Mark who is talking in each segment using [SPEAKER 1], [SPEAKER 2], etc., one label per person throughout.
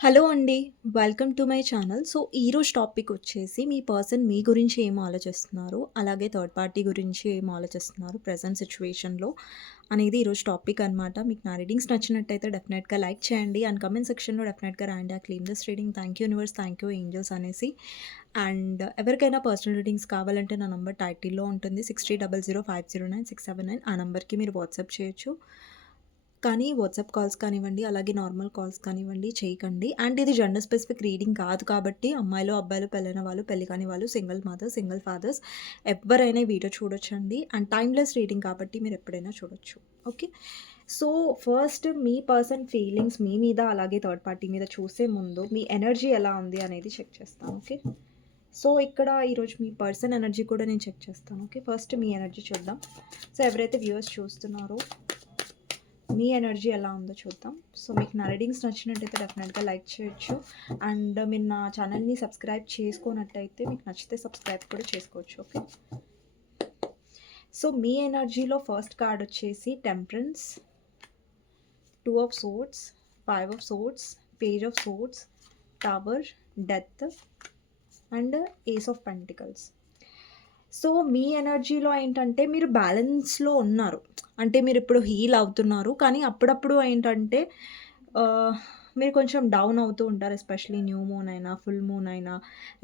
[SPEAKER 1] Hello అండి. Welcome to my channel. So, ఈరోజు topic వచ్చేసి మీ పర్సన్ మీ గురించి ఏం ఆలోచిస్తున్నారు, అలాగే థర్డ్ పార్టీ గురించి ఏం ఆలోచిస్తున్నారు ప్రజెంట్ సిచ్యువేషన్లో అనేది ఈరోజు టాపిక్ అనమాట. మీకు నా రీడింగ్స్ నచ్చినట్టయితే డెఫినెట్‌గా లైక్ చేయండి. అండ్ కమెంట్ సెక్షన్‌లో డెఫినెట్‌గా రాయండి. ఆ claim this reading. Thank you universe, thank you angels అనేసి. అండ్ ఎవరికైనా పర్సనల్ రీడింగ్స్ కావాలంటే నా నంబర్ టైటిల్‌లో ఉంటుంది. 6300509679 ఆ నెంబర్కి మీరు వాట్సాప్ చేయొచ్చు. కానీ వాట్సాప్ కాల్స్ కానివ్వండి, అలాగే నార్మల్ కాల్స్ కానివ్వండి చేయకండి. అండ్ ఇది జెండర్ స్పెసిఫిక్ రీడింగ్ కాదు కాబట్టి అమ్మాయిలు, అబ్బాయిలు, పెళ్ళైన వాళ్ళు, పెళ్ళి కాని వాళ్ళు, సింగిల్ మదర్స్ సింగిల్ ఫాదర్స్ ఎవ్వరైనా వీడియో చూడొచ్చండి. అండ్ టైమ్‌లెస్ రీడింగ్ కాబట్టి మీరు ఎప్పుడైనా చూడొచ్చు. ఓకే. సో, ఫస్ట్ మీ పర్సన్ ఫీలింగ్స్ మీ మీద అలాగే థర్డ్ పార్టీ మీద చూసే ముందు మీ ఎనర్జీ ఎలా ఉంది అనేది చెక్ చేస్తాను. ఓకే. సో, ఇక్కడ ఈరోజు మీ పర్సన్ ఎనర్జీ కూడా నేను చెక్ చేస్తాను. ఓకే. ఫస్ట్ మీ ఎనర్జీ చూద్దాం. సో, ఎవరైతే వ్యూవర్స్ చూస్తున్నారో మీ ఎనర్జీ ఎలా ఉందో చూద్దాం. సో, మీకు నా రీడింగ్స్ నచ్చినట్టయితే డెఫినెట్‌గా లైక్ చేయొచ్చు. అండ్ మీరు నా ఛానల్‌ని సబ్స్క్రైబ్ చేసుకున్నట్టయితే మీకు నచ్చితే సబ్స్క్రైబ్ కూడా చేసుకోవచ్చు. ఓకే. సో, మీ ఎనర్జీలో ఫస్ట్ కార్డ్ వచ్చేసి temperance, two of swords, five of swords, page of swords tower, death and ace of pentacles. So, మీ ఎనర్జీలో ఏంటంటే మీరు బ్యాలెన్స్‌లో ఉన్నారు. అంటే మీరు ఇప్పుడు హీల్ అవుతున్నారు. కానీ అప్పుడప్పుడు ఏంటంటే మీరు కొంచెం డౌన్ అవుతూ ఉంటారు. ఎస్పెషల్లీ న్యూ మూన్ అయినా, ఫుల్ మూన్ అయినా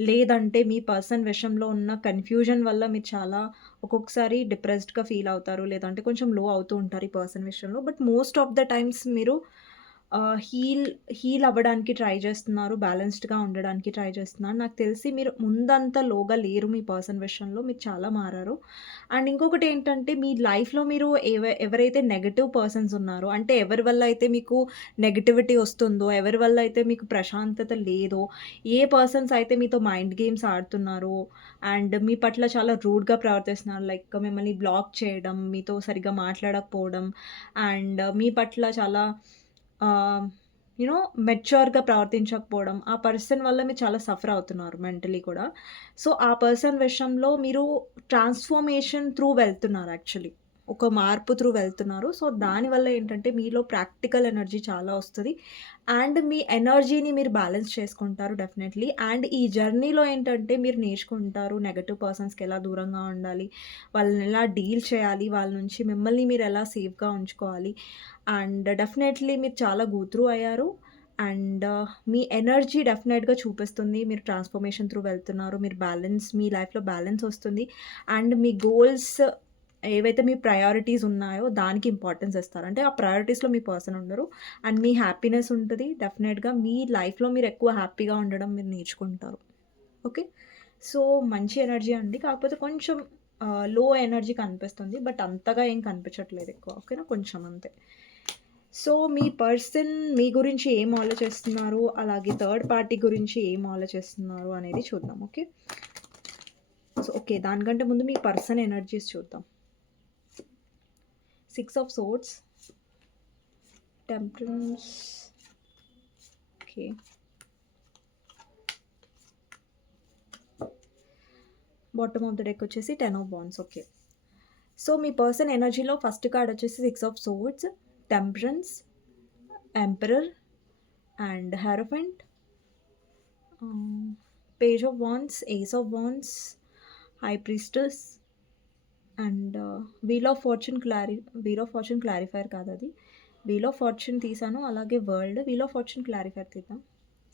[SPEAKER 1] లేదంటే మీ పర్సన్ విషయంలో ఉన్న కన్‌ఫ్యూజన్ వల్ల మీరు చాలా ఒక్కొక్కసారి డిప్రెస్డ్‌గా ఫీల్ అవుతారు. లేదంటే కొంచెం లో అవుతూ ఉంటారు ఈ పర్సన్ విషయంలో. But most of the times మీరు హీల్ హీల్ అవ్వడానికి ట్రై చేస్తున్నారు. బ్యాలెన్స్డ్‌గా ఉండడానికి ట్రై చేస్తున్నారు. నాకు తెలిసి మీరు ముందంత లోగా లేరు మీ పర్సన్ విషయంలో. మీరు చాలా మారారు. అండ్ ఇంకొకటి ఏంటంటే మీ లైఫ్‌లో మీరు ఎవ ఎవరైతే నెగటివ్ పర్సన్స్ ఉన్నారో అంటే ఎవరి వల్ల అయితే మీకు నెగటివిటీ వస్తుందో, ఎవరి వల్ల అయితే మీకు ప్రశాంతత లేదో, ఏ పర్సన్స్ అయితే మీతో మైండ్ గేమ్స్ ఆడుతున్నారో అండ్ మీ పట్ల చాలా రూడ్‌గా ప్రవర్తిస్తున్నారు. లైక్ మిమ్మల్ని బ్లాక్ చేయడం, మీతో సరిగ్గా మాట్లాడకపోవడం అండ్ మీ పట్ల చాలా యూనో నో మెచ్యూర్‌గా ప్రవర్తించకపోవడం. ఆ పర్సన్ వల్ల మీరు చాలా సఫర్ అవుతున్నారు మెంటలీ కూడా. సో, ఆ పర్సన్ విషయంలో మీరు ట్రాన్స్‌ఫర్మేషన్ త్రూ వెళ్తున్నారు యాక్చువల్లీ. ఒక మార్పు త్రూ వెళ్తున్నారు. సో, దానివల్ల ఏంటంటే మీలో ప్రాక్టికల్ ఎనర్జీ చాలా వస్తుంది అండ్ మీ ఎనర్జీని మీరు బ్యాలెన్స్ చేసుకుంటారు డెఫినెట్‌లీ. అండ్ ఈ జర్నీలో ఏంటంటే మీరు నేర్చుకుంటారు నెగటివ్ పర్సన్స్‌కి ఎలా దూరంగా ఉండాలి, వాళ్ళని ఎలా డీల్ చేయాలి, వాళ్ళ నుంచి మిమ్మల్ని మీరు ఎలా సేఫ్‌గా ఉంచుకోవాలి. అండ్ డెఫినెట్‌లీ మీరు చాలా గూత్రూ అయ్యారు. అండ్ uh, మీ ఎనర్జీ డెఫినెట్‌గా చూపిస్తుంది. మీరు ట్రాన్స్‌ఫర్మేషన్ త్రూ వెళ్తున్నారు. మీరు బ్యాలెన్స్ మీ లైఫ్‌లో బ్యాలెన్స్ వస్తుంది. అండ్ మీ గోల్స్ ఏవైతే మీ ప్రయారిటీస్ ఉన్నాయో దానికి ఇంపార్టెన్స్ ఇస్తారు. అంటే ఆ ప్రయారిటీస్‌లో మీ పర్సన్ ఉండరు. అండ్ మీ హ్యాపీనెస్ ఉంటుంది డెఫినెట్‌గా మీ లైఫ్‌లో మీరు ఎక్కువ హ్యాపీగా ఉండడం మీరు నేర్చుకుంటారు. ఓకే. సో, మంచి ఎనర్జీ అండి. కాకపోతే కొంచెం లో ఎనర్జీ కనిపిస్తుంది. బట్ అంతగా ఏం కనిపించట్లేదు ఎక్కువ. ఓకేనా. కొంచెం అంతే. సో, మీ పర్సన్ మీ గురించి ఏం ఆలోచిస్తున్నారు, అలాగే థర్డ్ పార్టీ గురించి ఏం ఆలోచిస్తున్నారు అనేది చూద్దాం. ఓకే. So, okay. దానికంటే ముందు మీ పర్సన్ ఎనర్జీస్ చూద్దాం. Six of swords, temperance okay. Bottom of the deck వచ్చేసి ten of wands. Okay. So, me person ఎనర్జీలో ఫస్ట్ కార్డ్ వచ్చేసి six of swords, temperance, emperor and hierophant. Page of wands, ace of wands, high priestess and wheel of fortune క్లారి wheel of fortune clarifier కాదు అది wheel of fortune తీసాను. అలాగే world, wheel of fortune clarifier తీద్దాం.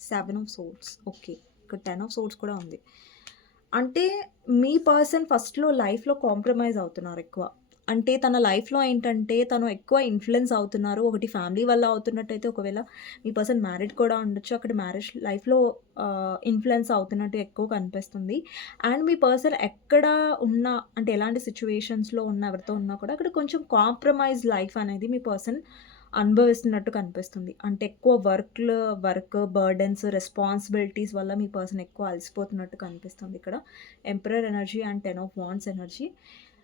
[SPEAKER 1] Seven of swords okay. ఇక్కడ ten of swords కూడా ఉంది. అంటే మీ పర్సన్ ఫస్ట్‌లో లైఫ్‌లో కాంప్రమైజ్ అవుతున్నారు ఎక్కువ. అంటే తన లైఫ్‌లో ఏంటంటే తను ఎక్కువ ఇన్ఫ్లుయెన్స్ అవుతున్నారు. ఒకటి ఫ్యామిలీ వల్ల అవుతున్నట్టయితే ఒకవేళ మీ పర్సన్ మ్యారీడ్ కూడా ఉండొచ్చు. అక్కడ మ్యారేజ్ లైఫ్‌లో ఇన్ఫ్లుయెన్స్ అవుతున్నట్టు ఎక్కువ కనిపిస్తుంది. అండ్ మీ పర్సన్ ఎక్కడ ఉన్నా అంటే ఎలాంటి సిచ్యువేషన్స్లో ఉన్న ఎవరితో ఉన్నా కూడా అక్కడ కొంచెం కాంప్రమైజ్ లైఫ్ అనేది మీ పర్సన్ అనుభవిస్తున్నట్టు కనిపిస్తుంది. అంటే ఎక్కువ వర్క్లు వర్క్ బర్డెన్స్, రెస్పాన్సిబిలిటీస్ వల్ల మీ పర్సన్ ఎక్కువ అలసిపోతున్నట్టు కనిపిస్తుంది ఇక్కడ. Emperor energy and ten of wands energy.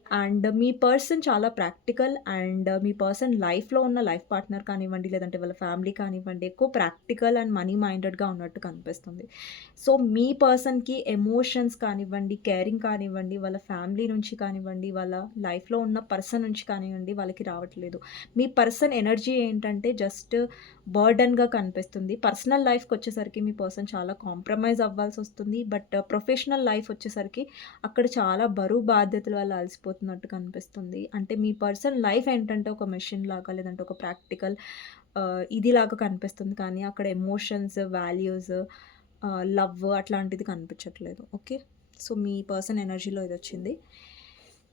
[SPEAKER 1] And me person చాలా ప్రాక్టికల్ అండ్ మీ పర్సన్ లైఫ్‌లో ఉన్న లైఫ్ పార్ట్నర్ కానివ్వండి, లేదంటే వాళ్ళ ఫ్యామిలీ కానివ్వండి, ఎక్కువ ప్రాక్టికల్ అండ్ మనీ మైండెడ్‌గా ఉన్నట్టు కనిపిస్తుంది. సో, మీ పర్సన్‌కి ఎమోషన్స్ కానివ్వండి, కేరింగ్ కానివ్వండి, వాళ్ళ ఫ్యామిలీ నుంచి కానివ్వండి, వాళ్ళ లైఫ్‌లో ఉన్న పర్సన్ నుంచి కానివ్వండి వాళ్ళకి రావట్లేదు. మీ పర్సన్ ఎనర్జీ ఏంటంటే జస్ట్ బర్డెన్‌గా కనిపిస్తుంది. పర్సనల్ లైఫ్కి వచ్చేసరికి మీ పర్సన్ చాలా కాంప్రమైజ్ అవ్వాల్సి వస్తుంది బట్ ప్రొఫెషనల్ లైఫ్ వచ్చేసరికి అక్కడ చాలా బరువు బాధ్యతల వల్ల అలసిపోతున్నట్టు కనిపిస్తుంది. అంటే మీ పర్సన్ లైఫ్ ఏంటంటే ఒక మెషిన్ లాగా లేదంటే ఒక ప్రాక్టికల్ ఇదిలాగా కనిపిస్తుంది. కానీ అక్కడ ఎమోషన్స్, వాల్యూస్ లవ్ అట్లాంటిది కనిపించట్లేదు. ఓకే. సో, మీ పర్సన్ ఎనర్జీలో ఇది వచ్చింది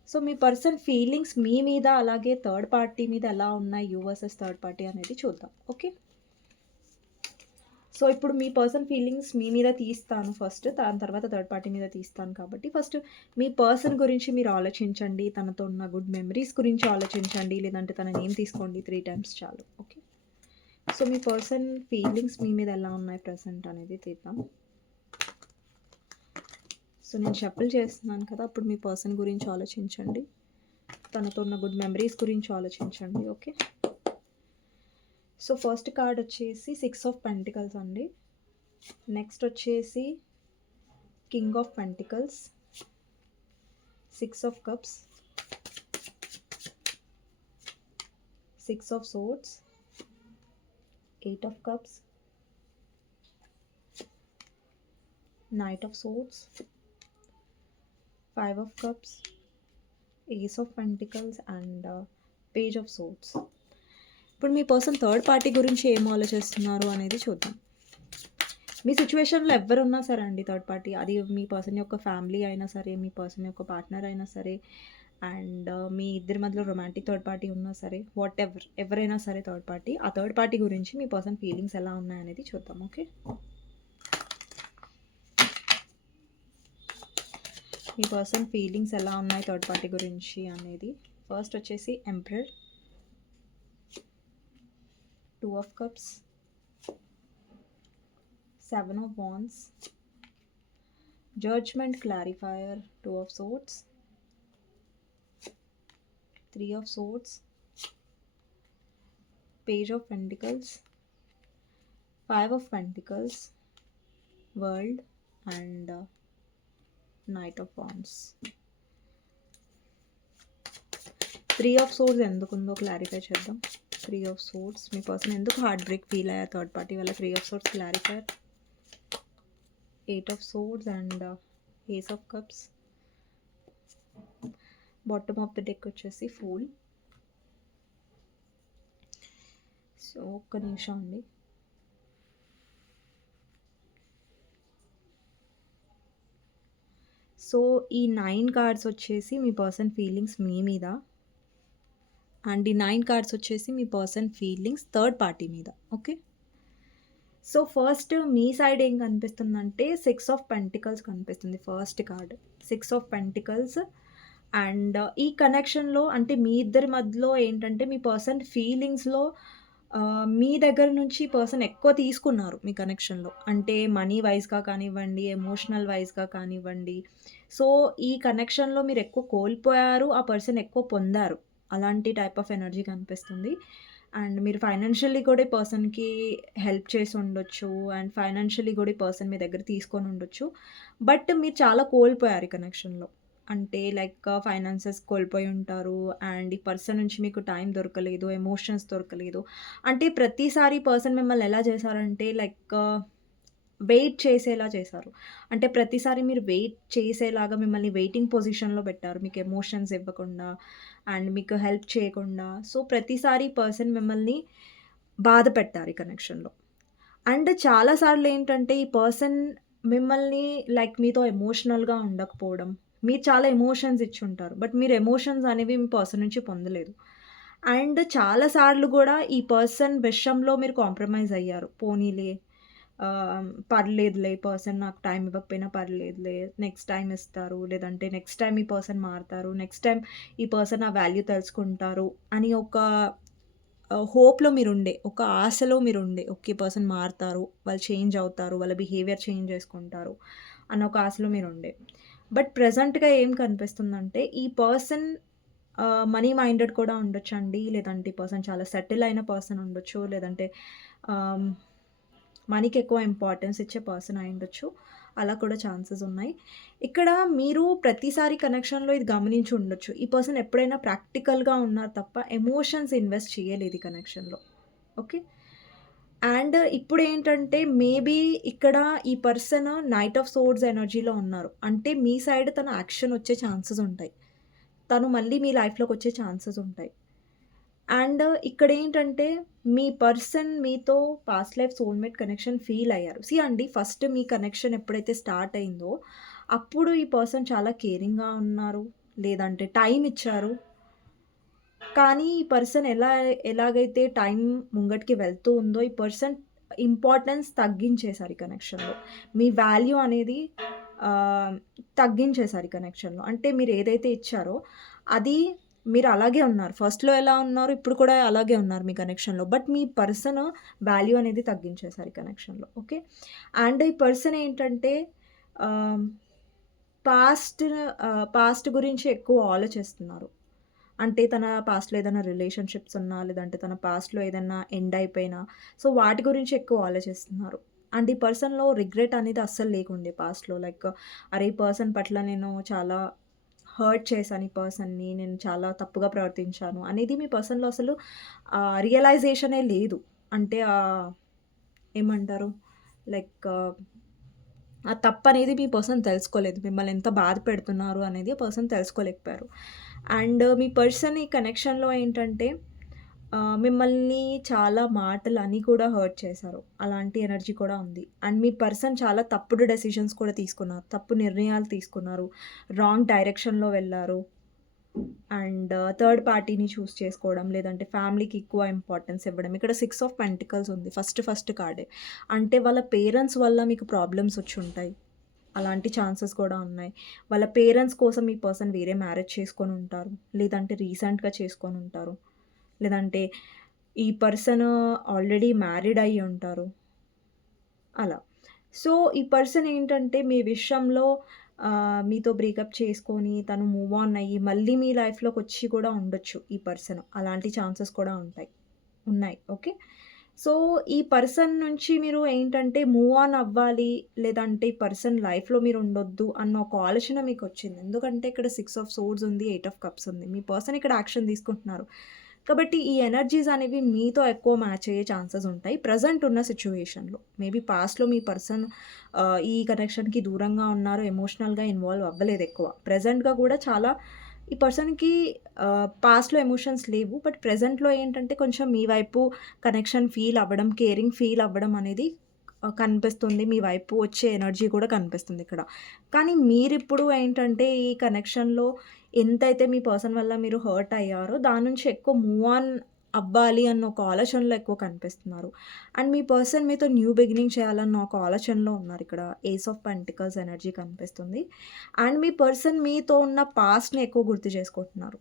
[SPEAKER 1] సో, మీ పర్సన్ ఫీలింగ్స్ మీ మీద అలాగే థర్డ్ పార్టీ మీద ఎలా ఉన్నాయి యూ వర్సెస్ థర్డ్ పార్టీ అనేది చూద్దాం. ఓకే. సో, ఇప్పుడు మీ పర్సన్ ఫీలింగ్స్ మీ మీద తీస్తాను ఫస్ట్. దాని తర్వాత థర్డ్ పార్టీ మీద తీస్తాను కాబట్టి ఫస్ట్ మీ పర్సన్ గురించి మీరు ఆలోచించండి. తనతో ఉన్న గుడ్ మెమరీస్ గురించి ఆలోచించండి. లేదంటే తన నేమ్ తీసుకోండి త్రీ టైమ్స్ చాలు. ఓకే. సో, మీ పర్సన్ ఫీలింగ్స్ మీ మీద ఎలా ఉన్నాయి ప్రజెంట్ అనేది తీద్దాం. సో, నేను షఫుల్ చేస్తున్నాను కదా! అప్పుడు మీ పర్సన్ గురించి ఆలోచించండి. తనతో ఉన్న గుడ్ మెమరీస్ గురించి ఆలోచించండి. ఓకే. సో, ఫస్ట్ కార్డ్ వచ్చేసి సిక్స్ ఆఫ్ పెంటికల్స్ అండి. నెక్స్ట్ వచ్చేసి king of pentacles. Six of cups. Six of swords eight of cups. Knight of swords five of cups. Ace of pentacles and page of swords ఇప్పుడు మీ person third party గురించి ఏం ఆలోచిస్తున్నారు అనేది చూద్దాం. మీ సిచ్యువేషన్లో ఎవరున్నా సరే అండి థర్డ్ పార్టీ అది మీ పర్సన్ యొక్క ఫ్యామిలీ అయినా సరే, మీ పర్సన్ యొక్క పార్ట్నర్ అయినా సరే అండ్ uh, మీ ఇద్దరి మధ్యలో రొమాంటిక్ థర్డ్ పార్టీ ఉన్నా సరే వాట్ ఎవర్ ఎవరైనా సరే థర్డ్ పార్టీ. ఆ థర్డ్ పార్టీ గురించి మీ పర్సన్ ఫీలింగ్స్ ఎలా ఉన్నాయనేది చూద్దాం. ఓకే. మీ పర్సన్ ఫీలింగ్స్ ఎలా ఉన్నాయి థర్డ్ పార్టీ గురించి అనేది. ఫస్ట్ వచ్చేసి emperor two of cups. Seven of బాన్స్ judgement clarifier two of swords three of swords page of pentacles. Five of pentacles. World and knight of wands. 3 of swords ఎందుకుందో clarify చేద్దాం. Three of swords మీ person ఎందుకు heart break feel అయ్యారు third party వల్ల three of swords clarifier. 8 of swords and ace of cups. Bottom of the deck వచ్చేసి fool. So, ఒక్క నిమిషం అండి. So, ఈ నైన్ కార్డ్స్ వచ్చేసి మీ పర్సన్ ఫీలింగ్స్ మీ మీద. అండ్ ఈ నైన్ కార్డ్స్ వచ్చేసి మీ పర్సన్ ఫీలింగ్స్ థర్డ్ పార్టీ మీద. ఓకే. సో, ఫస్ట్ మీ సైడ్ ఏం కనిపిస్తుందంటే సిక్స్ ఆఫ్ పెంటికల్స్ కనిపిస్తుంది first card. Six of pentacles and ఈ కనెక్షన్‌లో అంటే మీ ఇద్దరి మధ్యలో ఏంటంటే మీ పర్సన్ ఫీలింగ్స్‌లో మీ దగ్గర నుంచి పర్సన్ ఎక్కువ తీసుకున్నారు మీ కనెక్షన్‌లో. అంటే మనీ వైస్‌గా కానివ్వండి, ఎమోషనల్ వైస్‌గా కానివ్వండి. సో, ఈ కనెక్షన్‌లో మీరు ఎక్కువ కోల్పోయారు. ఆ పర్సన్ ఎక్కువ పొందారు. అలాంటి టైప్ ఆఫ్ ఎనర్జీ కనిపిస్తుంది. అండ్ మీరు ఫైనాన్షియల్లీ కూడా ఈ పర్సన్‌కి హెల్ప్ చేసి ఉండొచ్చు. అండ్ ఫైనాన్షియల్లీ కూడా ఈ పర్సన్ మీ దగ్గర తీసుకొని ఉండొచ్చు. బట్ మీరు చాలా కోల్పోయారు ఈ కనెక్షన్‌లో. అంటే లైక్ ఫైనాన్సెస్ కోల్పోయి ఉంటారు. అండ్ ఈ పర్సన్ నుంచి మీకు టైం దొరకలేదు. ఎమోషన్స్ దొరకలేదు. అంటే ప్రతిసారి పర్సన్ మిమ్మల్ని ఎలా చేశారంటే లైక్ వెయిట్ చేసేలా చేశారు. అంటే ప్రతిసారి మీరు వెయిట్ చేసేలాగా మిమ్మల్ని వెయిటింగ్ పొజిషన్‌లో పెట్టారు. మీకు ఎమోషన్స్ ఇవ్వకుండా అండ్ మీకు హెల్ప్ చేయకుండా. సో, ప్రతిసారి పర్సన్ మిమ్మల్ని బాధ పెట్టారు ఈ కనెక్షన్‌లో. అండ్ చాలా సార్లు ఏంటంటే ఈ పర్సన్ మిమ్మల్ని లైక్ మీతో ఎమోషనల్‌గా ఉండకపోవడం. మీరు చాలా ఎమోషన్స్ ఇచ్చి ఉంటారు బట్ మీరు ఎమోషన్స్ అనేవి మీ పర్సన్ నుంచి పొందలేదు. అండ్ చాలా సార్లు కూడా ఈ పర్సన్ విషయంలో మీరు కాంప్రమైజ్ అయ్యారు. పోనీలే పర్లేదులే ఈ పర్సన్ నాకు టైం ఇవ్వకపోయినా పర్లేదులే. నెక్స్ట్ టైం ఇస్తారు. లేదంటే నెక్స్ట్ టైం ఈ పర్సన్ మారుతారు నెక్స్ట్ టైం ఈ పర్సన్ ఆ వాల్యూ తెలుసుకుంటారు అని ఒక హోప్‌లో మీరుండే. ఒక ఆశలో మీరుండే. ఒకే పర్సన్ మారుతారు వాళ్ళు చేంజ్ అవుతారు. వాళ్ళ బిహేవియర్ చేంజ్ చేసుకుంటారు అన్న ఒక ఆశలో మీరుండే. బట్ ప్రజెంట్గా ఏం కనిపిస్తుందంటే ఈ పర్సన్ మనీ మైండెడ్ కూడా ఉండొచ్చు అండి లేదంటే ఈ పర్సన్ చాలా సెటిల్ అయిన పర్సన్ ఉండొచ్చు. లేదంటే మనీకి ఎక్కువ ఇంపార్టెన్స్ ఇచ్చే పర్సన్ అయి ఉండొచ్చు అలా కూడా ఛాన్సెస్ ఉన్నాయి. ఇక్కడ మీరు ప్రతిసారి కనెక్షన్‌లో ఇది గమనించి ఉండొచ్చు. ఈ పర్సన్ ఎప్పుడైనా ప్రాక్టికల్‌గా ఉన్నారు తప్ప ఎమోషన్స్ ఇన్వెస్ట్ చేయలేదు ఈ కనెక్షన్‌లో. ఓకే. అండ్ ఇప్పుడు ఏంటంటే మేబీ ఇక్కడ ఈ పర్సన్ నైట్ ఆఫ్ సోర్డ్స్ ఎనర్జీలో ఉన్నారు. అంటే మీ సైడ్ తన యాక్షన్ వచ్చే ఛాన్సెస్ ఉంటాయి. తను మళ్ళీ మీ లైఫ్‌లోకి వచ్చే ఛాన్సెస్ ఉంటాయి. అండ్ ఇక్కడ ఏంటంటే మీ పర్సన్ మీతో past life soulmate connection feel అయ్యారు. సీ అండి ఫస్ట్ మీ కనెక్షన్ ఎప్పుడైతే స్టార్ట్ అయిందో అప్పుడు ఈ పర్సన్ చాలా కేరింగ్‌గా ఉన్నారు. లేదంటే టైం ఇచ్చారు. కానీ ఈ పర్సన్ ఎలా ఎలాగైతే టైం ముంగటికి వెళ్తూ ఉందో ఈ పర్సన్ ఇంపార్టెన్స్ తగ్గించేశారు ఈ కనెక్షన్‌లో. మీ వాల్యూ అనేది ఆహ్, తగ్గించేశారు ఈ కనెక్షన్‌లో. అంటే మీరు ఏదైతే ఇచ్చారో అది మీరు అలాగే ఉన్నారు. ఫస్ట్‌లో ఎలా ఉన్నారు ఇప్పుడు కూడా అలాగే ఉన్నారు మీ కనెక్షన్‌లో. బట్ మీ పర్సన్ వాల్యూ అనేది తగ్గించేశారు ఈ కనెక్షన్‌లో. ఓకే. అండ్ ఈ పర్సన్ ఏంటంటే పాస్ట్ పాస్ట్ గురించి ఎక్కువ ఆలోచిస్తున్నారు. అంటే తన పాస్ట్‌లో ఏదైనా రిలేషన్‌షిప్స్ ఉన్నా లేదంటే తన పాస్ట్‌లో ఏదైనా ఎండ్ అయిపోయినా సో వాటి గురించి ఎక్కువ ఆలోచిస్తున్నారు. అండ్ ఈ పర్సన్‌లో రిగ్రెట్ అనేది అస్సలు లేకుండే పాస్ట్‌లో లైక్ అరే! ఈ పర్సన్ పట్ల నేను చాలా హర్ట్ చేశాను ఈ పర్సన్‌ని. నేను చాలా తప్పుగా ప్రవర్తించాను అనేది మీ పర్సన్‌లో అసలు రియలైజేషనే లేదు. అంటే ఏమంటారు లైక్ ఆ తప్పు అనేది మీ పర్సన్ తెలుసుకోలేదు. మిమ్మల్ని ఎంత బాధ పెడుతున్నారు అనేది ఆ పర్సన్ తెలుసుకోలేకపోయారు. అండ్ మీ పర్సన్ ఈ కనెక్షన్‌లో ఏంటంటే మిమ్మల్ని చాలా మాటలు అని కూడా హర్ట్ చేశారు. అలాంటి ఎనర్జీ కూడా ఉంది. అండ్ మీ పర్సన్ చాలా తప్పుడు డెసిషన్స్ కూడా తీసుకున్నారు. తప్పు నిర్ణయాలు తీసుకున్నారు. రాంగ్ డైరెక్షన్‌లో వెళ్ళారు అండ్ థర్డ్ పార్టీని చూస్ చేసుకోవడం లేదంటే ఫ్యామిలీకి ఎక్కువ ఇంపార్టెన్స్ ఇవ్వడం. ఇక్కడ సిక్స్ ఆఫ్ పెంటికల్స్ ఉంది. ఫస్ట్ ఫస్ట్ కార్డే. అంటే వాళ్ళ పేరెంట్స్ వల్ల మీకు ప్రాబ్లమ్స్ వచ్చి ఉంటాయి అలాంటి ఛాన్సెస్ కూడా ఉన్నాయి. వాళ్ళ పేరెంట్స్ కోసం ఈ పర్సన్ వేరే మ్యారేజ్ చేసుకొని ఉంటారు. లేదంటే రీసెంట్‌గా చేసుకొని ఉంటారు. లేదంటే ఈ పర్సన్ ఆల్రెడీ మ్యారీడ్ అయ్యి ఉంటారు. అలా. సో ఈ పర్సన్ ఏంటంటే మీ విషయంలో మీతో బ్రేకప్ చేసుకొని తను మూవ్ ఆన్ అయ్యి మళ్ళీ మీ లైఫ్‌లోకి వచ్చి కూడా ఉండొచ్చు ఈ పర్సన్. అలాంటి ఛాన్సెస్ కూడా ఉంటాయి. ఉన్నాయి. ఓకే. సో ఈ పర్సన్ నుంచి మీరు ఏంటంటే మూవ్ ఆన్ అవ్వాలి. లేదంటే ఈ పర్సన్ లైఫ్‌లో మీరు ఉండొద్దు అన్న ఒక ఆలోచన మీకు వచ్చింది ఎందుకంటే ఇక్కడ సిక్స్ ఆఫ్ సోర్స్ ఉంది. ఎయిట్ ఆఫ్ కప్స్ ఉంది. మీ పర్సన్ ఇక్కడ యాక్షన్ తీసుకుంటున్నారు. కాబట్టి ఈ ఎనర్జీస్ అనేవి మీతో ఎక్కువ మ్యాచ్ అయ్యే ఛాన్సెస్ ఉంటాయి. ప్రజెంట్ ఉన్న సిచ్యువేషన్లో మేబీ పాస్ట్‌లో మీ పర్సన్ ఈ కనెక్షన్‌కి దూరంగా ఉన్నారు. ఎమోషనల్‌గా ఇన్వాల్వ్ అవ్వలేదు ఎక్కువ. ప్రెజెంట్‌గా కూడా చాలా ఈ పర్సన్‌కి పాస్ట్‌లో ఎమోషన్స్ లేవు. బట్ ప్రెజెంట్‌లో ఏంటంటే కొంచెం మీ వైపు కనెక్షన్ ఫీల్ అవ్వడం, కేరింగ్ ఫీల్ అవ్వడం అనేది కనిపిస్తుంది. మీ వైపు వచ్చే ఎనర్జీ కూడా కనిపిస్తుంది ఇక్కడ. కానీ మీరిప్పుడు ఏంటంటే ఈ కనెక్షన్‌లో ఎంతైతే మీ పర్సన్ వల్ల మీరు హర్ట్ అయ్యారో దాని నుంచి ఎక్కువ మూవ్ ఆన్ అవ్వాలి అన్న ఒక ఆలోచనలో ఎక్కువ కనిపిస్తున్నారు. అండ్ మీ పర్సన్ మీతో న్యూ బిగినింగ్ చేయాలన్న ఒక ఆలోచనలో ఉన్నారు ఇక్కడ. ఏస్ ఆఫ్ పెంటికల్స్ ఎనర్జీ కనిపిస్తుంది. అండ్ మీ పర్సన్ మీతో ఉన్న పాస్ట్‌ని ఎక్కువ గుర్తు చేసుకుంటున్నారు.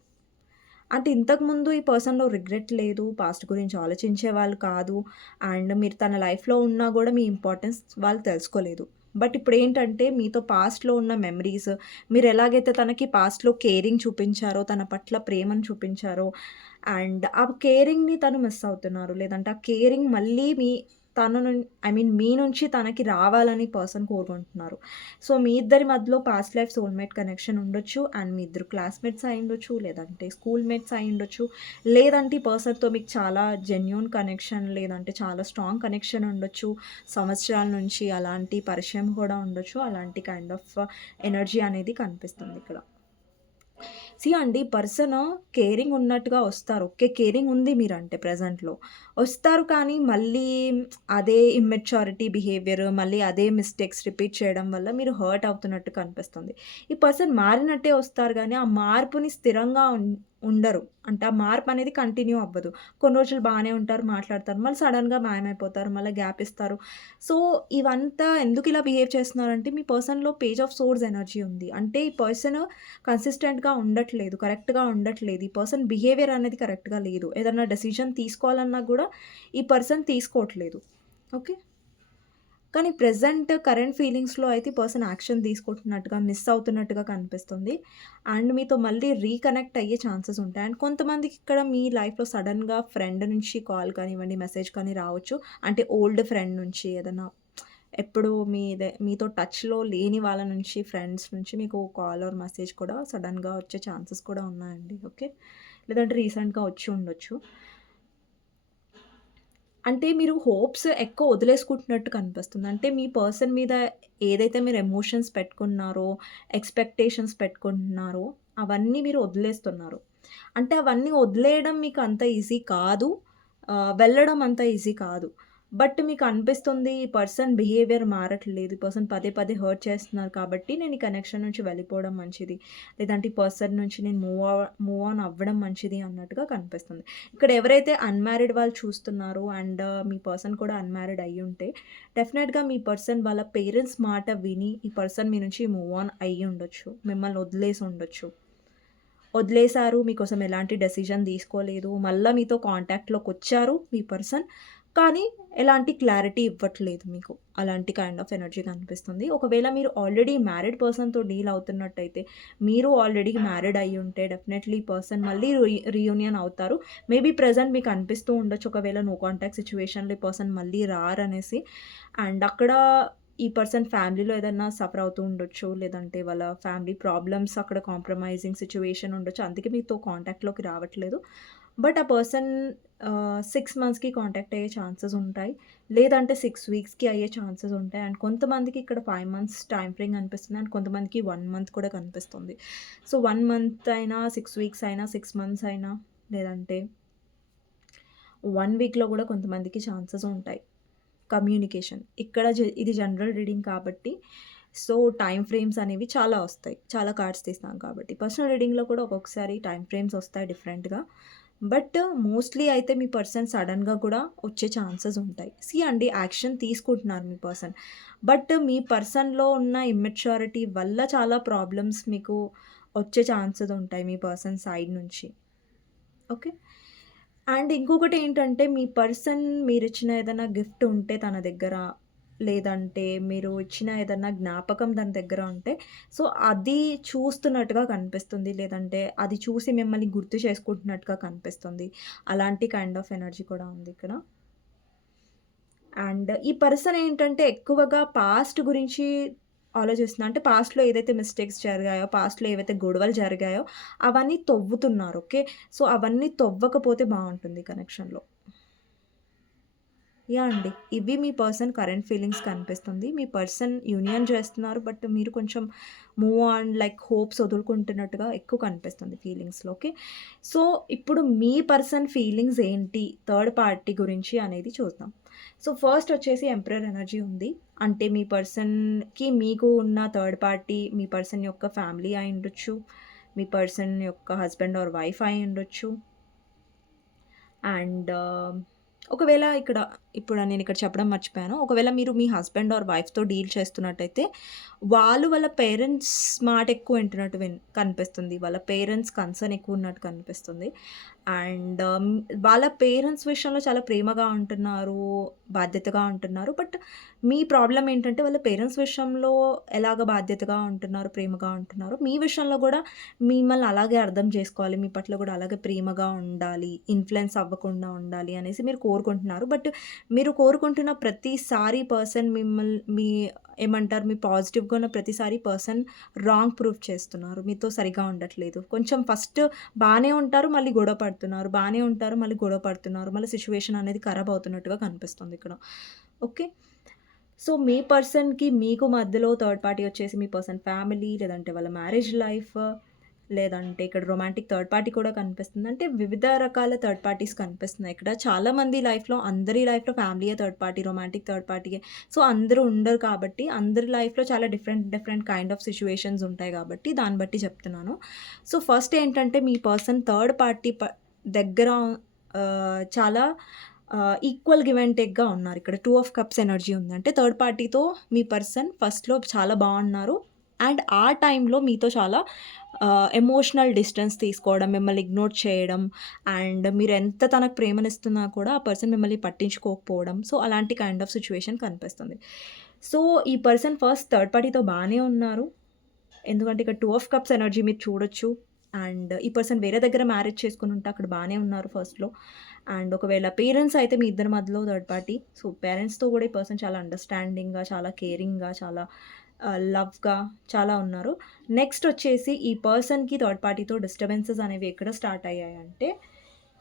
[SPEAKER 1] అంటే ఇంతకుముందు ఈ పర్సన్‌లో రిగ్రెట్ లేదు. పాస్ట్ గురించి ఆలోచించే వాళ్ళు కాదు. అండ్ మీరు తన లైఫ్‌లో ఉన్నా కూడా మీ ఇంపార్టెన్స్ వాళ్ళు తెలుసుకోలేదు. బట్ ఇప్పుడేంటంటే మీతో పాస్ట్‌లో ఉన్న మెమరీస్ మీరు ఎలాగైతే తనకి పాస్ట్‌లో కేరింగ్ చూపించారో, తన పట్ల ప్రేమను చూపించారో అండ్ ఆ కేరింగ్‌ని తను మిస్ అవుతున్నారు. లేదంటే ఆ కేరింగ్ మళ్ళీ మీ తన ఐ మీన్ మీ నుంచి తనకి రావాలని పర్సన్ కోరుకుంటున్నారు. సో మీ ఇద్దరి మధ్యలో పాస్ట్ లైఫ్ సోల్‌మేట్ కనెక్షన్ ఉండొచ్చు. అండ్ మీ ఇద్దరు క్లాస్‌మేట్స్ అయ్యుండొచ్చు. లేదంటే స్కూల్ మేట్స్ అయ్యుండొచ్చు. లేదంటే ఈ పర్సన్‌తో మీకు చాలా జెన్యున్ కనెక్షన్ లేదంటే చాలా స్ట్రాంగ్ కనెక్షన్ ఉండొచ్చు. సంవత్సరాల నుంచి అలాంటి పరిచయం కూడా ఉండొచ్చు. అలాంటి కైండ్ ఆఫ్ ఎనర్జీ అనేది కనిపిస్తుంది ఇక్కడ. సీ అండి పర్సన్ కేరింగ్ ఉన్నట్టుగా వస్తారు. ఓకే. కేరింగ్ ఉంది మీరంటే ప్రజెంట్లో వస్తారు కానీ మళ్ళీ అదే ఇమ్మెచ్యూరిటీ బిహేవియర్ మళ్ళీ అదే మిస్టేక్స్ రిపీట్ చేయడం వల్ల మీరు హర్ట్ అవుతున్నట్టు కనిపిస్తుంది. ఈ పర్సన్ మారినట్టే వస్తారు కానీ ఆ మార్పుని స్థిరంగా ఉం ఉండరు. అంటే ఆ మార్పు అనేది కంటిన్యూ అవ్వదు. కొన్ని రోజులు బాగానే ఉంటారు. మాట్లాడతారు. మళ్ళీ సడన్గా మాయమైపోతారు. మళ్ళీ గ్యాప్ ఇస్తారు. సో ఇవంతా ఎందుకు ఇలా బిహేవ్ చేస్తున్నారంటే మీ పర్సన్‌లో పేజ్ ఆఫ్ సోర్స్ ఎనర్జీ ఉంది. అంటే ఈ పర్సన్ కన్సిస్టెంట్‌గా ఉండట్లేదు. కరెక్ట్‌గా ఉండట్లేదు. ఈ పర్సన్ బిహేవియర్ అనేది కరెక్ట్‌గా లేదు. ఏదన్నా డెసిషన్ తీసుకోవాలన్నా కూడా ఈ పర్సన్ తీసుకోవట్లేదు. ఓకే. కానీ ప్రజెంట్ కరెంట్ ఫీలింగ్స్‌లో అయితే పర్సన్ యాక్షన్ తీసుకుంటున్నట్టుగా, మిస్ అవుతున్నట్టుగా కనిపిస్తుంది. అండ్ మీతో మళ్ళీ రీకనెక్ట్ అయ్యే ఛాన్సెస్ ఉంటాయి. అండ్ కొంతమందికి ఇక్కడ మీ లైఫ్‌లో సడన్గా ఫ్రెండ్ నుంచి కాల్ కానివ్వండి, మెసేజ్ కానీ రావచ్చు. అంటే ఓల్డ్ ఫ్రెండ్ నుంచి ఏదైనా ఎప్పుడు మీదే మీతో టచ్‌లో లేని వాళ్ళ నుంచి ఫ్రెండ్స్ నుంచి మీకు కాల్ ఆర్ మెసేజ్ కూడా సడన్గా వచ్చే ఛాన్సెస్ కూడా ఉన్నాయండి. ఓకే. లేదంటే రీసెంట్‌గా వచ్చి ఉండొచ్చు. అంటే మీరు హోప్స్ ఎక్కువ వదిలేసుకుంటున్నట్టు కనిపిస్తుంది. అంటే మీ పర్సన్ మీద ఏదైతే మీరు ఎమోషన్స్ పెట్టుకున్నారో, ఎక్స్‌పెక్టేషన్స్ పెట్టుకుంటున్నారో, అవన్నీ మీరు వదిలేస్తున్నారు. అంటే అవన్నీ వదిలేయడం మీకు అంత ఈజీ కాదు. వెళ్ళడం అంత ఈజీ కాదు. బట్ మీకు అనిపిస్తుంది ఈ పర్సన్ బిహేవియర్ మారట్లేదు. ఈ పర్సన్ పదే పదే హర్ట్ చేస్తున్నారు కాబట్టి నేను ఈ కనెక్షన్ నుంచి వెళ్ళిపోవడం మంచిది. లేదంటే ఈ పర్సన్ నుంచి నేను మూవ్ మూవ్ ఆన్ అవ్వడం మంచిది అన్నట్టుగా కనిపిస్తుంది. ఇక్కడ ఎవరైతే అన్మ్యారీడ్ వాళ్ళు చూస్తున్నారో అండ్ మీ పర్సన్ కూడా అన్‌మ్యారిడ్ ఉంటే డెఫినెట్‌గా మీ పర్సన్ వాళ్ళ పేరెంట్స్ మాట విని ఈ పర్సన్ మీ నుంచి మూవ్ ఆన్ అయ్యి ఉండొచ్చు మిమ్మల్ని వదిలేసి ఉండొచ్చు. వదిలేసారు. మీకోసం ఎలాంటి డెసిషన్ తీసుకోలేదు. మళ్ళీ మీతో కాంటాక్ట్లోకి వచ్చారు మీ పర్సన్. కానీ ఎలాంటి క్లారిటీ ఇవ్వట్లేదు మీకు. అలాంటి కైండ్ ఆఫ్ ఎనర్జీ కనిపిస్తుంది. ఒకవేళ మీరు ఆల్రెడీ మ్యారీడ్ పర్సన్‌తో డీల్ అవుతున్నట్టయితే, మీరు ఆల్రెడీ మ్యారెడ్ అయి ఉంటే డెఫినెట్‌లీ పర్సన్ మళ్ళీ రీ రీయూనియన్ అవుతారు. మేబీ ప్రజెంట్ మీకు అనిపిస్తూ ఉండొచ్చు ఒకవేళ నో కాంటాక్ట్ సిచ్యువేషన్లో ఈ పర్సన్ మళ్ళీ రారనేసి. అండ్ అక్కడ ఈ పర్సన్ ఫ్యామిలీలో ఏదన్నా సఫర్ అవుతూ ఉండొచ్చు. లేదంటే వాళ్ళ ఫ్యామిలీ ప్రాబ్లమ్స్ అక్కడ కాంప్రమైజింగ్ సిచ్యువేషన్ ఉండొచ్చు. అందుకే మీతో కాంటాక్ట్‌లోకి రావట్లేదు. బట్ ఆ పర్సన్ సిక్స్ మంత్స్‌కి కాంటాక్ట్ అయ్యే ఛాన్సెస్ ఉంటాయి. లేదంటే సిక్స్ వీక్స్‌కి అయ్యే ఛాన్సెస్ ఉంటాయి. అండ్ కొంతమందికి ఇక్కడ ఫైవ్ మంత్స్ టైం ఫ్రేమ్ కనిపిస్తుంది. అండ్ కొంతమందికి వన్ మంత్ కూడా కనిపిస్తుంది. సో వన్ మంత్ అయినా, సిక్స్ వీక్స్ అయినా, సిక్స్ మంత్స్ అయినా లేదంటే వన్ వీక్‌లో కూడా కొంతమందికి ఛాన్సెస్ ఉంటాయి. కమ్యూనికేషన్. ఇక్కడ జ ఇది జనరల్ రీడింగ్ కాబట్టి సో టైం ఫ్రేమ్స్ అనేవి చాలా వస్తాయి. చాలా కార్డ్స్ తీస్తాం కాబట్టి. పర్సనల్ రీడింగ్‌లో కూడా ఒక్కొక్కసారి టైం ఫ్రేమ్స్ వస్తాయి డిఫరెంట్‌గా. బట్ మోస్ట్‌లీ అయితే మీ పర్సన్ సడన్గా కూడా వచ్చే ఛాన్సెస్ ఉంటాయి. సీ అండి యాక్షన్ తీసుకుంటున్నారు మీ పర్సన్. బట్ మీ పర్సన్‌లో ఉన్న ఇమ్మెచ్యూరిటీ వల్ల చాలా ప్రాబ్లమ్స్ మీకు వచ్చే ఛాన్సెస్ ఉంటాయి మీ పర్సన్ సైడ్ నుంచి. ఓకే. అండ్ ఇంకొకటి ఏంటంటే మీ పర్సన్ మీరు ఇచ్చిన ఏదైనా గిఫ్ట్ ఉంటే తన దగ్గర, లేదంటే మీరు ఇచ్చిన ఏదన్నా జ్ఞాపకం దాని దగ్గర ఉంటే సో అది చూస్తున్నట్టుగా కనిపిస్తుంది. లేదంటే అది చూసి మిమ్మల్ని గుర్తు చేసుకుంటున్నట్టుగా కనిపిస్తుంది. అలాంటి కైండ్ ఆఫ్ ఎనర్జీ కూడా ఉంది ఇక్కడ. అండ్ ఈ పర్సన్ ఏంటంటే ఎక్కువగా పాస్ట్ గురించి ఆలోచిస్తున్నా అంటే పాస్ట్‌లో ఏదైతే మిస్టేక్స్ జరిగాయో, పాస్ట్‌లో ఏవైతే గొడవలు జరిగాయో అవన్నీ తవ్వుతున్నారు. ఓకే. సో అవన్నీ తవ్వకపోతే బాగుంటుంది కనెక్షన్‌లో. యా అండి. ఇవి మీ పర్సన్ కరెంట్ ఫీలింగ్స్ కనిపిస్తుంది. మీ పర్సన్ యూనియన్ చేస్తున్నారు. బట్ మీరు కొంచెం మూవ్ ఆన్ లైక్ హోప్స్ వదులుకుంటున్నట్టుగా ఎక్కువ కనిపిస్తుంది ఫీలింగ్స్‌లో. ఓకే. సో ఇప్పుడు మీ పర్సన్ ఫీలింగ్స్ ఏంటి? థర్డ్ పార్టీ గురించి అనేది చూద్దాం. సో ఫస్ట్ వచ్చేసి ఎంప్రర్ ఎనర్జీ ఉంది. అంటే మీ పర్సన్‌కి మీకు ఉన్న థర్డ్ పార్టీ మీ పర్సన్ యొక్క ఫ్యామిలీ అయ్యుండొచ్చు. మీ పర్సన్ యొక్క హస్బెండ్ ఆర్ వైఫ్ అయ్యుండొచ్చు. అండ్ ఒకవేళ ఇక్కడ ఇప్పుడు నేను ఇక్కడ చెప్పడం మర్చిపోయాను. ఒకవేళ మీరు మీ హస్బెండ్ ఆర్ వైఫ్‌తో డీల్ చేస్తున్నట్టయితే వాళ్ళు వాళ్ళ పేరెంట్స్ మాట ఎక్కువ వింటున్నట్టు విన్ కనిపిస్తుంది. వాళ్ళ పేరెంట్స్ కన్సర్న్ ఎక్కువ ఉన్నట్టు కనిపిస్తుంది. అండ్ వాళ్ళ పేరెంట్స్ విషయంలో చాలా ప్రేమగా ఉంటున్నారు. బాధ్యతగా ఉంటున్నారు. బట్ మీ ప్రాబ్లం ఏంటంటే వాళ్ళ పేరెంట్స్ విషయంలో ఎలాగ బాధ్యతగా ఉంటున్నారు, ప్రేమగా ఉంటున్నారు మీ విషయంలో కూడా మిమ్మల్ని అలాగే అర్థం చేసుకోవాలి. మీ పట్ల కూడా అలాగే ప్రేమగా ఉండాలి. ఇన్‌ఫ్లుయెన్స్ అవ్వకుండా ఉండాలి అనేసి మీరు కోరుకుంటున్నారు. బట్ మీరు కోరుకుంటున్న ప్రతిసారి పర్సన్ మిమ్మల్ని మీ ఏమంటారు మీ పాజిటివ్‌గా ఉన్న ప్రతిసారి పర్సన్ రాంగ్ ప్రూఫ్ చేస్తున్నారు. మీతో సరిగా ఉండట్లేదు. కొంచెం ఫస్ట్ బాగానే ఉంటారు. మళ్ళీ గొడవ పడుతున్నారు. బాగానే ఉంటారు. మళ్ళీ గొడవ పడుతున్నారు. మళ్ళీ సిచ్యువేషన్ అనేది ఖరాబ్ అవుతున్నట్టుగా కనిపిస్తుంది ఇక్కడ. ఓకే. సో మీ పర్సన్‌కి మీకు మధ్యలో థర్డ్ పార్టీ వచ్చేసి మీ పర్సన్ ఫ్యామిలీ లేదంటే వాళ్ళ మ్యారేజ్ లైఫ్ లేదంటే ఇక్కడ రొమాంటిక్ థర్డ్ పార్టీ కూడా కనిపిస్తుంది. అంటే వివిధ రకాల థర్డ్ పార్టీస్ కనిపిస్తున్నాయి ఇక్కడ. చాలామంది లైఫ్‌లో అందరి లైఫ్‌లో ఫ్యామిలీయే థర్డ్ పార్టీ, రొమాంటిక్ థర్డ్ పార్టీయే. సో అందరూ ఉండరు కాబట్టి అందరి లైఫ్‌లో చాలా different different kind of situations ఉంటాయి కాబట్టి దాన్ని బట్టి చెప్తున్నాను. సో ఫస్ట్ ఏంటంటే మీ పర్సన్ థర్డ్ పార్టీ ప దగ్గర చాలా ఈక్వల్ గివ్ అండ్ టేక్‌గా ఉన్నారు. ఇక్కడ టూ ఆఫ్ కప్స్ ఎనర్జీ ఉందంటే థర్డ్ పార్టీతో మీ పర్సన్ ఫస్ట్‌లో చాలా బాగున్నారు. అండ్ ఆ టైంలో మీతో చాలా ఎమోషనల్ డిస్టెన్స్ తీసుకోవడం, మిమ్మల్ని ఇగ్నోర్ చేయడం అండ్ మీరు ఎంత తనకు ప్రేమనిస్తున్నా కూడా ఆ పర్సన్ మిమ్మల్ని పట్టించుకోకపోవడం. సో అలాంటి కైండ్ ఆఫ్ సిచ్యువేషన్ కనిపిస్తుంది. సో ఈ పర్సన్ ఫస్ట్ థర్డ్ పార్టీతో బాగానే ఉన్నారు. ఎందుకంటే ఇక్కడ టూ ఆఫ్ కప్స్ ఎనర్జీ మీరు చూడొచ్చు. అండ్ ఈ పర్సన్ వేరే దగ్గర మ్యారేజ్ చేసుకుని ఉంటే అక్కడ బాగానే ఉన్నారు ఫస్ట్‌లో. అండ్ ఒకవేళ పేరెంట్స్ అయితే మీ ఇద్దరి మధ్యలో థర్డ్ పార్టీ. సో పేరెంట్స్‌తో కూడా ఈ పర్సన్ చాలా అండర్‌స్టాండింగ్‌గా, చాలా కేరింగ్‌గా, చాలా లవ్‌గా చాలా ఉన్నారు. నెక్స్ట్ వచ్చేసి ఈ పర్సన్‌కి థర్డ్ పార్టీతో డిస్టర్బెన్సెస్ అనేవి ఎక్కడ స్టార్ట్ అయ్యాయంటే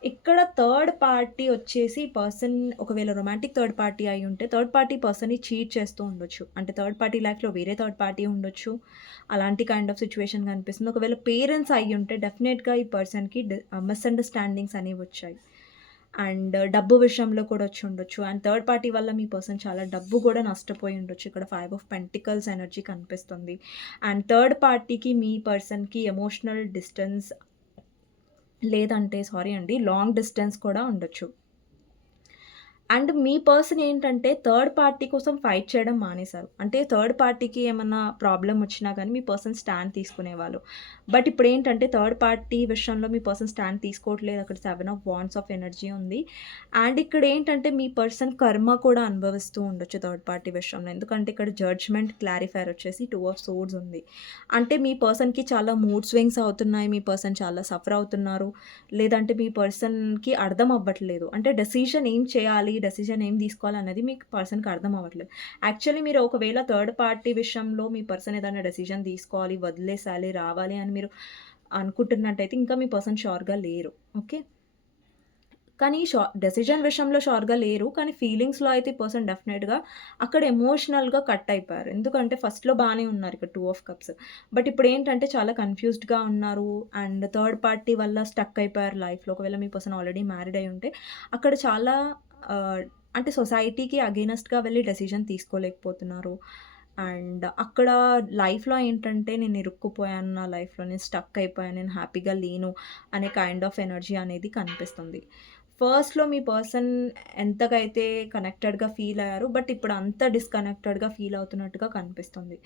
[SPEAKER 1] ఇక్కడ థర్డ్ పార్టీ వచ్చేసి పర్సన్ ఒకవేళ రొమాంటిక్ థర్డ్ పార్టీ అయి ఉంటే థర్డ్ పార్టీ పర్సన్‌ని చీట్ చేస్తూ ఉండొచ్చు. అంటే థర్డ్ పార్టీ లైఫ్‌లో వేరే థర్డ్ పార్టీ ఉండొచ్చు. అలాంటి కైండ్ ఆఫ్ సిచ్యువేషన్ కనిపిస్తుంది. ఒకవేళ పేరెంట్స్ అయి ఉంటే డెఫినెట్‌గా ఈ పర్సన్‌కి మిస్‌అండర్‌స్టాండింగ్స్ అనేవి వచ్చాయి. అండ్ డబ్బు విషయంలో కూడా వచ్చి ఉండొచ్చు. అండ్ థర్డ్ పార్టీ వల్ల మీ పర్సన్ చాలా డబ్బు కూడా నష్టపోయి ఉండొచ్చు. ఇక్కడ ఫైవ్ ఆఫ్ పెంటికల్స్ ఎనర్జీ కనిపిస్తుంది. అండ్ థర్డ్ పార్టీకి మీ పర్సన్‌కి ఎమోషనల్ డిస్టెన్స్ లేదంటే సారీ అండి లాంగ్ డిస్టెన్స్ కూడా ఉండొచ్చు. అండ్ మీ పర్సన్ ఏంటంటే థర్డ్ పార్టీ కోసం ఫైట్ చేయడం మానేశారు. అంటే థర్డ్ పార్టీకి ఏమన్నా ప్రాబ్లం వచ్చినా కానీ మీ పర్సన్ స్టాండ్ తీసుకునేవాళ్ళు. బట్ ఇప్పుడు ఏంటంటే థర్డ్ పార్టీ విషయంలో మీ పర్సన్ స్టాండ్ తీసుకోవట్లేదు. అక్కడ seven of wands of energy ఉంది. అండ్ ఇక్కడ ఏంటంటే మీ పర్సన్ కర్మ కూడా అనుభవిస్తూ ఉండొచ్చు థర్డ్ పార్టీ విషయంలో. ఎందుకంటే ఇక్కడ జడ్జ్‌మెంట్ క్లారిఫైర్ వచ్చేసి టూ ఆఫ్ సోర్డ్స్ ఉంది. అంటే మీ పర్సన్‌కి చాలా మూడ్ స్వింగ్స్ అవుతున్నాయి. మీ పర్సన్ చాలా సఫర్ అవుతున్నారు. లేదంటే మీ పర్సన్‌కి అర్థం అవ్వట్లేదు. అంటే డెసిషన్ ఏం చేయాలి? డెసిషన్ ఏం తీసుకోవాలి అనేది మీకు పర్సన్‌కి అర్థం అవ్వట్లేదు. యాక్చువల్లీ మీరు ఒకవేళ థర్డ్ పార్టీ విషయంలో మీ పర్సన్ ఏదైనా డెసిషన్ తీసుకోవాలి, వదిలేసాలి, రావాలి అని మీరు అనుకుంటున్నట్టయితే ఇంకా మీ పర్సన్ షోర్గా లేరు. ఓకే. కానీ షో డెసిషన్ విషయంలో షోర్గా లేరు. కానీ ఫీలింగ్స్‌లో అయితే పర్సన్ డెఫినెట్‌గా అక్కడ ఎమోషనల్‌గా కట్ అయిపోయారు. ఎందుకంటే ఫస్ట్‌లో బాగానే ఉన్నారు ఇక్కడ టూ ఆఫ్ కప్స్. బట్ ఇప్పుడు ఏంటంటే చాలా కన్‌ఫ్యూజ్డ్‌గా ఉన్నారు. అండ్ థర్డ్ పార్టీ వల్ల స్టక్ అయిపోయారు లైఫ్‌లో. ఒకవేళ మీ పర్సన్ ఆల్రెడీ మ్యారీడ్ అయి ఉంటే అక్కడ చాలా అంటే సొసైటీకి అగైనెస్ట్‌గా వెళ్ళి డెసిషన్ తీసుకోలేకపోతున్నారు. అండ్ అక్కడ లైఫ్‌లో ఏంటంటే నేను ఇరుక్కుపోయాను నా లైఫ్‌లో. నేను స్టక్ అయిపోయాను. నేను హ్యాపీగా లేను అనే కైండ్ ఆఫ్ ఎనర్జీ అనేది కనిపిస్తుంది. ఫస్ట్‌లో మీ పర్సన్ ఎంతకైతే కనెక్టెడ్‌గా ఫీల్ అయ్యారు. బట్ ఇప్పుడు అంత డిస్‌కనెక్టెడ్‌గా ఫీల్ అవుతున్నట్టుగా కనిపిస్తుంది.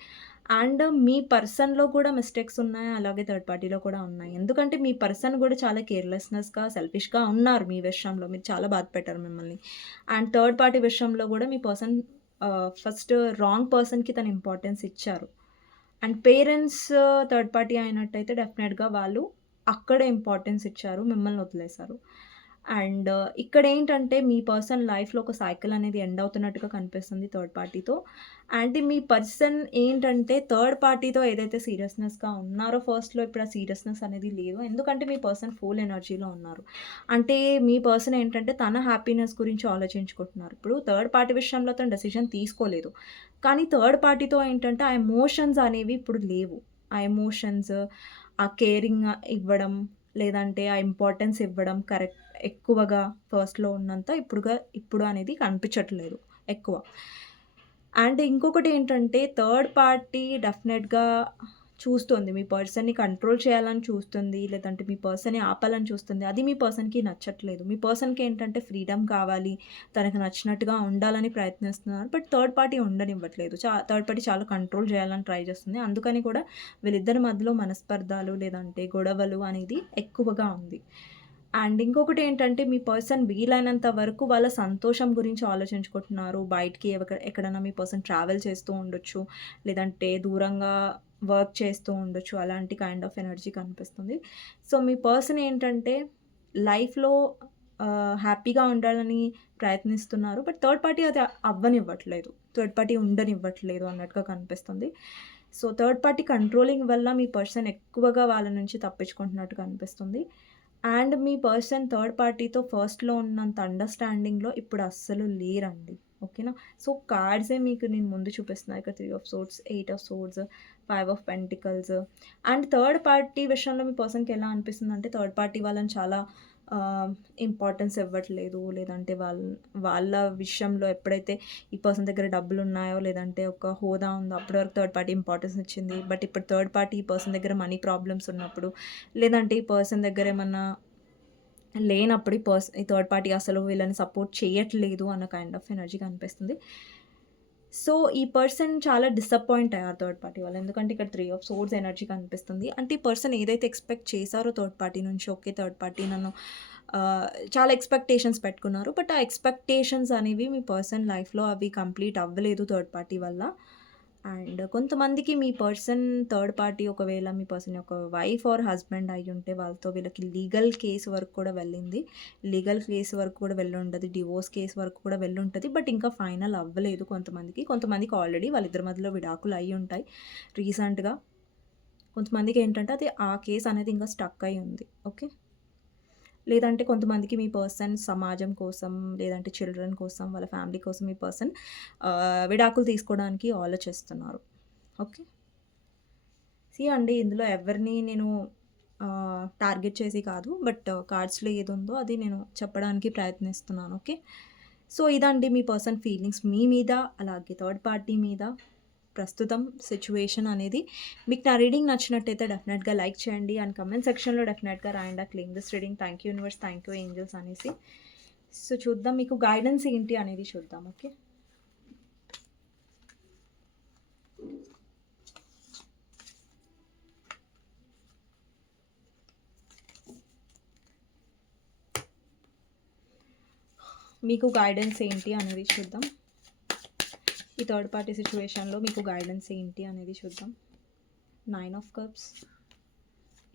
[SPEAKER 1] అండ్ మీ పర్సన్‌లో కూడా మిస్టేక్స్ ఉన్నాయి. అలాగే థర్డ్ పార్టీలో కూడా ఉన్నాయి. ఎందుకంటే మీ పర్సన్ కూడా చాలా కేర్‌లెస్‌నెస్‌గా, సెల్ఫిష్‌గా ఉన్నారు మీ విషయంలో. మీరు చాలా బాధ పెట్టారు మిమ్మల్ని. అండ్ థర్డ్ పార్టీ విషయంలో కూడా మీ పర్సన్ ఫస్ట్ రాంగ్ పర్సన్‌కి తను ఇంపార్టెన్స్ ఇచ్చారు. అండ్ పేరెంట్స్ థర్డ్ పార్టీ అయినట్టయితే డెఫినెట్‌గా వాళ్ళు అక్కడే ఇంపార్టెన్స్ ఇచ్చారు. మిమ్మల్ని వదిలేసారు. అండ్ ఇక్కడ ఏంటంటే మీ పర్సన్ లైఫ్‌లో ఒక సైకిల్ అనేది ఎండ్ అవుతున్నట్టుగా కనిపిస్తుంది థర్డ్ పార్టీతో. అండ్ మీ పర్సన్ ఏంటంటే థర్డ్ పార్టీతో ఏదైతే సీరియస్‌నెస్‌గా ఉన్నారో ఫస్ట్‌లో ఇప్పుడు ఆ సీరియస్‌నెస్ అనేది లేదు. ఎందుకంటే మీ పర్సన్ ఫుల్ ఎనర్జీలో ఉన్నారు. అంటే మీ పర్సన్ ఏంటంటే తన హ్యాపీనెస్ గురించి ఆలోచించుకుంటున్నారు. ఇప్పుడు థర్డ్ పార్టీ విషయంలో తను డెసిషన్ తీసుకోలేదు. కానీ థర్డ్ పార్టీతో ఏంటంటే ఆ ఎమోషన్స్ అనేవి ఇప్పుడు లేవు. ఆ ఎమోషన్స్, ఆ కేరింగ్ ఇవ్వడం, లేదంటే ఆ ఇంపార్టెన్స్ ఇవ్వడం కరెక్ట్ ఎక్కువగా ఫస్ట్‌లో ఉన్నంత ఇప్పుడుగా ఇప్పుడు అనేది కనిపించట్లేదు ఎక్కువ. అండ్ ఇంకొకటి ఏంటంటే థర్డ్ పార్టీ డెఫినెట్‌గా చూస్తుంది. మీ పర్సన్‌ని కంట్రోల్ చేయాలని చూస్తుంది. లేదంటే మీ పర్సన్‌ని ఆపాలని చూస్తుంది. అది మీ పర్సన్‌కి నచ్చట్లేదు. మీ పర్సన్‌కి ఏంటంటే ఫ్రీడమ్ కావాలి. తనకు నచ్చినట్టుగా ఉండాలని ప్రయత్నిస్తున్నారు. బట్ థర్డ్ పార్టీ ఉండనివ్వట్లేదు. చా థర్డ్ పార్టీ చాలా కంట్రోల్ చేయాలని ట్రై చేస్తుంది. అందుకని కూడా వీళ్ళిద్దరి మధ్యలో మనస్పర్ధాలు లేదంటే గొడవలు అనేది ఎక్కువగా ఉంది. అండ్ ఇంకొకటి ఏంటంటే మీ పర్సన్ వీలైనంత వరకు వాళ్ళ సంతోషం గురించి ఆలోచించుకుంటున్నారు. బయటికి ఎవక ఎక్కడైనా మీ పర్సన్ ట్రావెల్ చేస్తూ ఉండొచ్చు. లేదంటే దూరంగా వర్క్ చేస్తూ ఉండొచ్చు. అలాంటి కైండ్ ఆఫ్ ఎనర్జీ కనిపిస్తుంది. సో మీ పర్సన్ ఏంటంటే లైఫ్‌లో హ్యాపీగా ఉండాలని ప్రయత్నిస్తున్నారు. బట్ థర్డ్ పార్టీ అది అవ్వనివ్వట్లేదు. థర్డ్ పార్టీ ఉండనివ్వట్లేదు అన్నట్టుగా కనిపిస్తుంది. సో థర్డ్ పార్టీ కంట్రోలింగ్ వల్ల మీ పర్సన్ ఎక్కువగా వాళ్ళ నుంచి తప్పించుకుంటున్నట్టు కనిపిస్తుంది. అండ్ మీ పర్సన్ థర్డ్ పార్టీతో ఫస్ట్‌లో ఉన్నంత అండర్‌స్టాండింగ్‌లో ఇప్పుడు అస్సలు లేరండి. ఓకేనా. సో కార్డ్సే మీకు నేను ముందు చూపిస్తున్నా. ఇక్కడ three of swords eight of swords five of pentacles. And third party విషయంలో మీ పర్సన్‌కి ఎలా అనిపిస్తుంది అంటే థర్డ్ పార్టీ వాళ్ళని చాలా ఇంపార్టెన్స్ ఇవ్వట్లేదు. లేదంటే వాళ్ళ వాళ్ళ విషయంలో ఎప్పుడైతే ఈ పర్సన్ దగ్గర డబ్బులు ఉన్నాయో లేదంటే ఒక హోదా ఉందో అప్పటి వరకు థర్డ్ పార్టీ ఇంపార్టెన్స్ ఇచ్చింది. బట్ ఇప్పుడు థర్డ్ పార్టీ ఈ పర్సన్ దగ్గర మనీ ప్రాబ్లమ్స్ ఉన్నప్పుడు లేదంటే ఈ పర్సన్ దగ్గర ఏమన్నా లేనప్పుడు ఈ పర్సన్ ఈ థర్డ్ పార్టీ అసలు వీళ్ళని సపోర్ట్ చేయట్లేదు అన్న కైండ్ ఆఫ్ ఎనర్జీ కనిపిస్తుంది. సో ఈ పర్సన్ చాలా డిసప్పాయింట్ అయ్యారు థర్డ్ పార్టీ వాళ్ళు. ఎందుకంటే ఇక్కడ త్రీ ఆఫ్ సోర్స్ ఎనర్జీ కనిపిస్తుంది. అంటే ఈ పర్సన్ ఏదైతే ఎక్స్‌పెక్ట్ చేశారో థర్డ్ పార్టీ నుంచి ఓకే థర్డ్ పార్టీ నన్ను చాలా ఎక్స్‌పెక్టేషన్స్ పెట్టుకున్నారు. బట్ ఆ ఎక్స్‌పెక్టేషన్స్ అనేవి మీ పర్సన్ లైఫ్‌లో అవి కంప్లీట్ అవ్వలేదు థర్డ్ పార్టీ వల్ల. అండ్ కొంతమందికి మీ పర్సన్ థర్డ్ పార్టీ ఒకవేళ మీ పర్సన్ యొక్క వైఫ్ ఆర్ హస్బెండ్ అయి ఉంటే వాళ్ళతో వీళ్ళకి లీగల్ కేస్ వరకు కూడా వెళ్ళింది. లీగల్ కేస్ వరకు కూడా వెళ్ళుంటుంది డివోర్స్ కేస్ వరకు కూడా వెళ్ళుంటుంది బట్ ఇంకా ఫైనల్ అవ్వలేదు కొంతమందికి. కొంతమందికి ఆల్రెడీ వాళ్ళిద్దరి మధ్యలో విడాకులు అయ్యుంటాయి రీసెంట్‌గా. కొంతమందికి ఏంటంటే అది ఆ కేస్ అనేది ఇంకా స్టక్ అయి ఉంది. ఓకే. లేదంటే కొంతమందికి మీ పర్సన్ సమాజం కోసం లేదంటే చిల్డ్రన్ కోసం వాళ్ళ ఫ్యామిలీ కోసం మీ పర్సన్ విడాకులు తీసుకోవడానికి ఆలోచిస్తున్నారు. ఓకే? సి అండి ఇందులో ఎవరిని నేను టార్గెట్ చేసి కాదు బట్ కార్డ్స్లో ఏది ఉందో అది నేను చెప్పడానికి ప్రయత్నిస్తున్నాను. ఓకే? సో ఇదండి మీ పర్సన్ ఫీలింగ్స్ మీ మీద అలాగే థర్డ్ పార్టీ మీద. ప్రస్తుతం సిచ్యువేషన్ అనేది. మీకు నా రీడింగ్ నచ్చినట్టయితే డెఫినెట్గా లైక్ చేయండి. అండ్ కమెంట్ సెక్షన్లో డెఫినెట్గా రాయండి. Claim this reading thank you universe thank you angels అనేసి. సో చూద్దాం. మీకు గైడెన్స్ ఏంటి అనేది చూద్దాం. ఓకే మీకు గైడెన్స్ ఏంటి అనేది చూద్దాం. ఈ థర్డ్ పార్టీ సిచ్యువేషన్లో మీకు గైడెన్స్ ఏంటి అనేది చూద్దాం. Nine of cups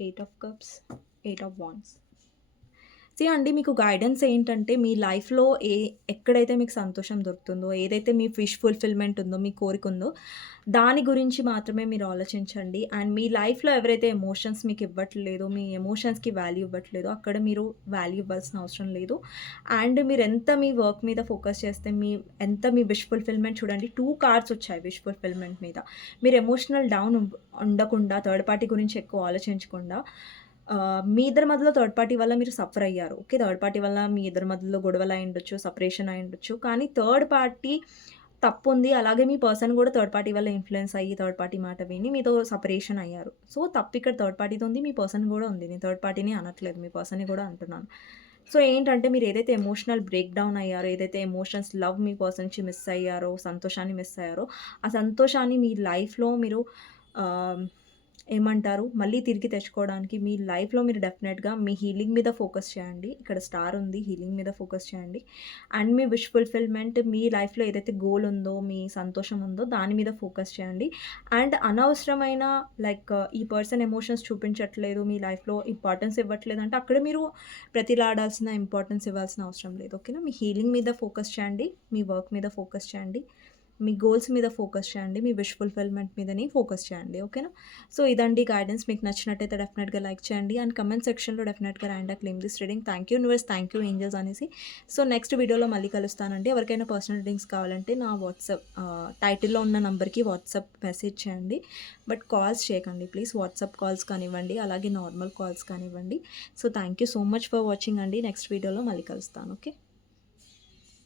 [SPEAKER 1] eight of cups eight of wands సే అండి మీకు గైడెన్స్ ఏంటంటే మీ లైఫ్లో ఏ ఎక్కడైతే మీకు సంతోషం దొరుకుతుందో ఏదైతే మీ ఫిష్ ఫుల్ఫిల్మెంట్ ఉందో మీ కోరిక ఉందో దాని గురించి మాత్రమే మీరు ఆలోచించండి. అండ్ మీ లైఫ్లో ఎవరైతే ఎమోషన్స్ మీకు ఇవ్వట్లేదో మీ ఎమోషన్స్కి వాల్యూ ఇవ్వట్లేదో అక్కడ మీరు వాల్యూ ఇవ్వాల్సిన అవసరం లేదు. అండ్ మీరు ఎంత మీ వర్క్ మీద ఫోకస్ చేస్తే మీ ఎంత మీ విష్ ఫుల్ఫిల్మెంట్ చూడండి టూ కార్డ్స్ వచ్చాయి విష్ ఫుల్ఫిల్మెంట్ మీద. మీరు ఎమోషనల్ డౌన్ ఉండకుండా థర్డ్ పార్టీ గురించి ఎక్కువ ఆలోచించకుండా మీ ఇద్దరి మధ్యలో థర్డ్ పార్టీ వల్ల మీరు సఫర్ అయ్యారు. ఓకే థర్డ్ పార్టీ వల్ల మీ ఇద్దరి మధ్యలో గొడవలు అయి ఉండొచ్చు సపరేషన్ అయి ఉండొచ్చు. కానీ థర్డ్ పార్టీ తప్పు ఉంది. అలాగే మీ పర్సన్ కూడా థర్డ్ పార్టీ వల్ల ఇన్ఫ్లుయెన్స్ అయ్యి థర్డ్ పార్టీ మాట విని మీతో సపరేషన్ అయ్యారు. సో తప్పు ఇక్కడ థర్డ్ పార్టీతో ఉంది మీ పర్సన్ కూడా ఉంది. నేను థర్డ్ పార్టీని అనట్లేదు మీ పర్సన్ని కూడా అంటున్నాను. సో ఏంటంటే మీరు ఏదైతే ఎమోషనల్ బ్రేక్ డౌన్ అయ్యారో ఏదైతే ఎమోషన్స్ లవ్ మీ పర్సన్ నుంచి మిస్ అయ్యారో సంతోషాన్ని మిస్ అయ్యారో ఆ సంతోషాన్ని మీ లైఫ్లో మీరు ఏమంటారు? మళ్ళీ తిరిగి తెచ్చుకోవడానికి మీ లైఫ్లో మీరు డెఫినెట్గా మీ హీలింగ్ మీద ఫోకస్ చేయండి. ఇక్కడ స్టార్ ఉంది హీలింగ్ మీద ఫోకస్ చేయండి. అండ్ మీ విష్ ఫుల్ఫిల్మెంట్ మీ లైఫ్లో ఏదైతే గోల్ ఉందో మీ సంతోషం ఉందో దాని మీద ఫోకస్ చేయండి. అండ్ అనవసరమైన లైక్ ఈ పర్సన్ ఎమోషన్స్ చూపించట్లేదు మీ లైఫ్లో ఇంపార్టెన్స్ ఇవ్వట్లేదు అంటే అక్కడ మీరు ప్రతిలాడాల్సిన ఇంపార్టెన్స్ ఇవ్వాల్సిన అవసరం లేదు. ఓకేనా? మీ హీలింగ్ మీద ఫోకస్ చేయండి మీ వర్క్ మీద ఫోకస్ చేయండి. మీ గోల్స్ మీద ఫోకస్ చేయండి మీ విష్ ఫుల్ఫిల్మెంట్ మీదని ఫోకస్ చేయండి ఓకేనా సో ఇదండి గైడెన్స్ మీకు నచ్చినట్టయితే డెఫినెట్గా లైక్ చేయండి. అండ్ కమెంట్ సెక్షన్లో డెఫినెట్గా రాండా claim this reading thank you universe thank you angels అనేసి. సో నెక్స్ట్ వీడియోలో మళ్ళీ కలుస్తానండి. ఎవరికైనా పర్సనల్ రీడింగ్స్ కావాలంటే నా వాట్సాప్ టైటిల్లో ఉన్న నెంబర్కి వాట్సాప్ మెసేజ్ చేయండి. బట్ కాల్స్ చేయకండి ప్లీజ్ వాట్సాప్ కాల్స్ కానివ్వండి అలాగే నార్మల్ కాల్స్ కానివ్వండి. So thank you so much for watching అండి. నెక్స్ట్ వీడియోలో మళ్ళీ కలుస్తాను ఓకే